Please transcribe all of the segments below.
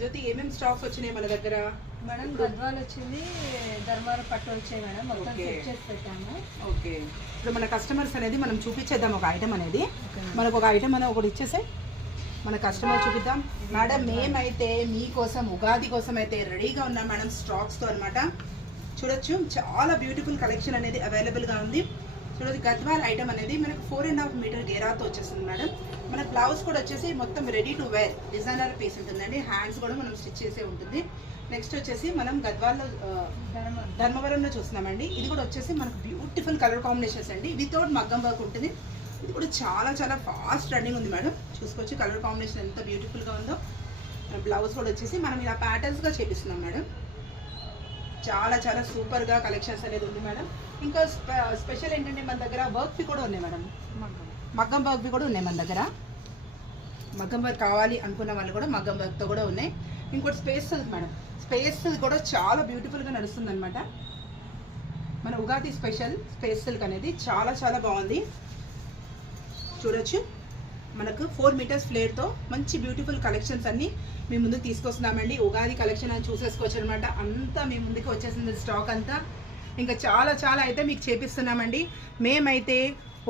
జ్యోతి ఏమేమి స్టాక్స్ వచ్చినాయి మన దగ్గర? మేడం గద్వాల్ వచ్చింది, ధర్మారం పట్టు వచ్చాయి మేడం, మొత్తం సెట్ చేసి పెట్టాము. ఓకే, ఇప్పుడు మన కస్టమర్స్ అనేది మనం చూపించేద్దాం ఒక ఐటమ్ అనేది. మనకు ఒక ఐటమ్ అనేది ఒకటి ఇచ్చేసే మన కస్టమర్ చూపిద్దాం. మేడం మేమైతే మీకోసం ఉగాది కోసం అయితే రెడీగా ఉన్నాం మేడం స్టాక్స్తో అనమాట. చూడొచ్చు, చాలా బ్యూటిఫుల్ కలెక్షన్ అనేది అవైలబుల్గా ఉంది. చూడొచ్చు, గద్వాల్ ఐటమ్ అనేది మనకు 4.5 మీటర్ గేరాతో వచ్చేస్తుంది మేడం. మన బ్లౌజ్ కూడా వచ్చేసి మొత్తం ready to wear designer piece ఉంటుందండి. హ్యాండ్స్ కూడా మనం స్టిచ్ చేసే ఉంటుంది. నెక్స్ట్ వచ్చేసి మనం గద్వాల్లో ధర్మవరంలో చూస్తున్నామండి. ఇది కూడా వచ్చేసి మనకు బ్యూటిఫుల్ కలర్ కాంబినేషన్స్ అండి. వితౌట్ మగ్గం వర్క్ ఉంటుంది. ఇది కూడా చాలా చాలా ఫాస్ట్ రన్నింగ్ ఉంది మేడం. చూసుకోవచ్చు కలర్ కాంబినేషన్ ఎంత బ్యూటిఫుల్గా ఉందో. బ్లౌజ్ కూడా వచ్చేసి మనం ఇలా ప్యాటర్న్స్గా చేపిస్తున్నాం మేడం. చాలా చాలా సూపర్గా కలెక్షన్స్ అనేది ఉంది మేడం. ఇంకా స్పెషల్ ఏంటంటే మన దగ్గర వర్క్వి కూడా ఉన్నాయి మేడం. మగ్గం వర్క్వి కూడా ఉన్నాయి మన దగ్గర. మగ్గం వర్క్ కావాలి అనుకున్న వాళ్ళు కూడా మగ్గం వర్క్తో కూడా ఉన్నాయి. ఇంకోటి space silk madam. Space silk కూడా చాలా బ్యూటిఫుల్గా నడుస్తుంది అనమాట. మన ఉగాది స్పెషల్ స్పేస్ సిల్క్ అనేది చాలా చాలా బాగుంది. చూడొచ్చు, మనకు 4 మీటర్స్ ఫ్లేర్తో మంచి బ్యూటిఫుల్ కలెక్షన్స్ అన్నీ మీ ముందుకు తీసుకొస్తున్నామండి. ఉగాది కలెక్షన్ అని చూసేసుకోవచ్చు అనమాట. అంతా మీ ముందుకు వచ్చేసింది స్టాక్ అంతా. ఇంకా చాలా చాలా అయితే మీకు చేపిస్తున్నామండి. మేమైతే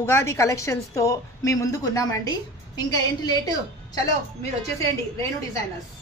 ఉగాది కలెక్షన్స్తో మీ ముందుకు ఉన్నామండి. ఇంకా ఏంటి లేటు, చలో మీరు వచ్చేసేయండి రేణు డిజైనర్స్.